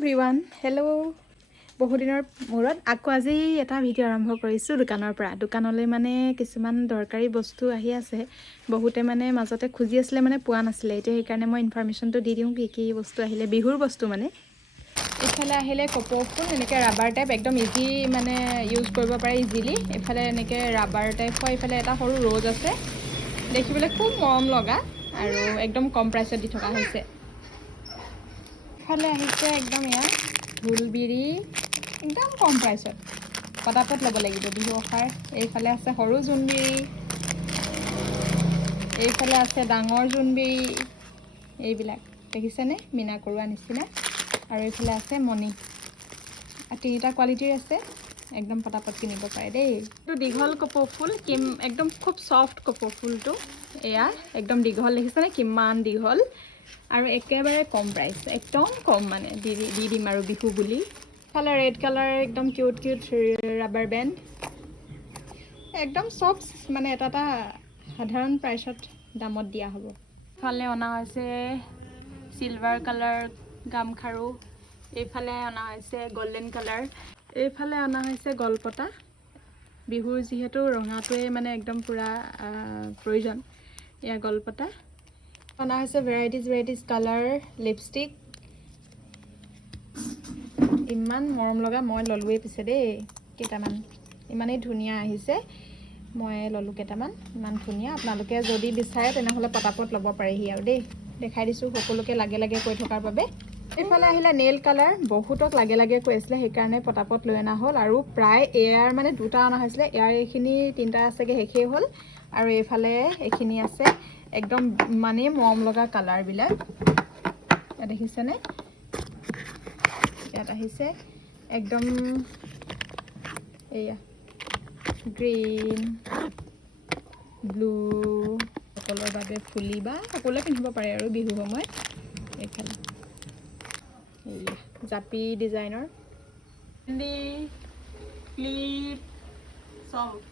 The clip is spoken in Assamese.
এভৰিৱান হেল্ল' বহুদিনৰ মূৰত আকৌ আজি এটা ভিডিঅ' আৰম্ভ কৰিছোঁ দোকানৰ পৰা দোকানলৈ মানে কিছুমান দৰকাৰী বস্তু আহি আছে বহুতে মানে মাজতে খুজি আছিলে মানে পোৱা নাছিলে এতিয়া সেইকাৰণে মই ইনফৰমেশ্যনটো দি দিওঁ কি বস্তু আহিলে বিহুৰ বস্তু মানে এইফালে আহিলে কপৌ ফুল এনেকৈ ৰাবাৰ টাইপ একদম ইজি মানে ইউজ কৰিব পাৰে ইজিলি এইফালে এনেকৈ ৰাবাৰ টাইপ হয় এইফালে এটা সৰু ৰ'জ আছে দেখিবলৈ খুব মৰম লগা আৰু একদম কম প্ৰাইচত দি থকা হৈছে ইফালে আহিছে একদম এয়া ঢোলবিৰি একদম কম প্ৰাইচত পটাপট ল'ব লাগিব বিহু অফাৰ এইফালে আছে সৰু জোনবিৰি এইফালে আছে ডাঙৰ জোনবিৰি এইবিলাক দেখিছেনে মিনা কৰোৱা নিচিনা আৰু এইফালে আছে মণি তিনিটা কোৱালিটিৰ আছে একদম পটাপট কিনিব পাৰে দেই এইটো দীঘল কপৌ ফুল একদম খুব ছফ্ট কপৌ ফুলটো এয়া একদম দীঘল দেখিছেনে কিমান দীঘল আৰু একেবাৰে কম প্ৰাইচ একদম কম মানে দি দিম আৰু বিহু বুলি ইফালে ৰেড কালাৰ একদম কিউট ৰাবাৰ বেণ্ড একদম চব মানে এটা সাধাৰণ প্ৰাইচত দামত দিয়া হ'ব ইফালে অনা হৈছে চিলভাৰ কালাৰ গামখাৰু এইফালে অনা হৈছে গল্ডেন কালাৰ এইফালে অনা হৈছে গলপতা বিহুৰ যিহেতু ৰঙাটোৱে মানে একদম পূৰা প্ৰয়োজন এয়া গলপতা অনা হৈছে ভেৰাইটিজ কালাৰ লিপষ্টিক ইমান মৰম লগা মই ল'লোৱেই পিছে দেই কেইটামান ইমানেই ধুনীয়া আহিছে মই ল'লোঁ কেইটামান ইমান ধুনীয়া আপোনালোকে যদি বিচাৰে তেনেহ'লে পটাপট ল'ব পাৰেহি আৰু দেই দেখাই দিছোঁ সকলোকে লাগে কৈ থকাৰ বাবে এইফালে আহিলে নেইল কালাৰ বহুতক লাগে কৈ আছিলে সেইকাৰণে পটাপট লৈ অনা হ'ল আৰু প্ৰায় এয়াৰ মানে দুটা অনা হৈছিলে এয়াৰ এইখিনি তিনিটা আছেগৈ শেষেই হ'ল আৰু এইফালে এইখিনি আছে একদম মানে মৰম লগা কালাৰবিলাক ইয়াত দেখিছেনে ইয়াত আহিছে একদম এয়া গ্ৰীণ ব্লু সকলৰ বাবে ফুলি বা সকলোৱে পিন্ধিব পাৰে আৰু বিহু সময়ত এইফালে এয়া জাপি ডিজাইনৰ ক্লিপ চব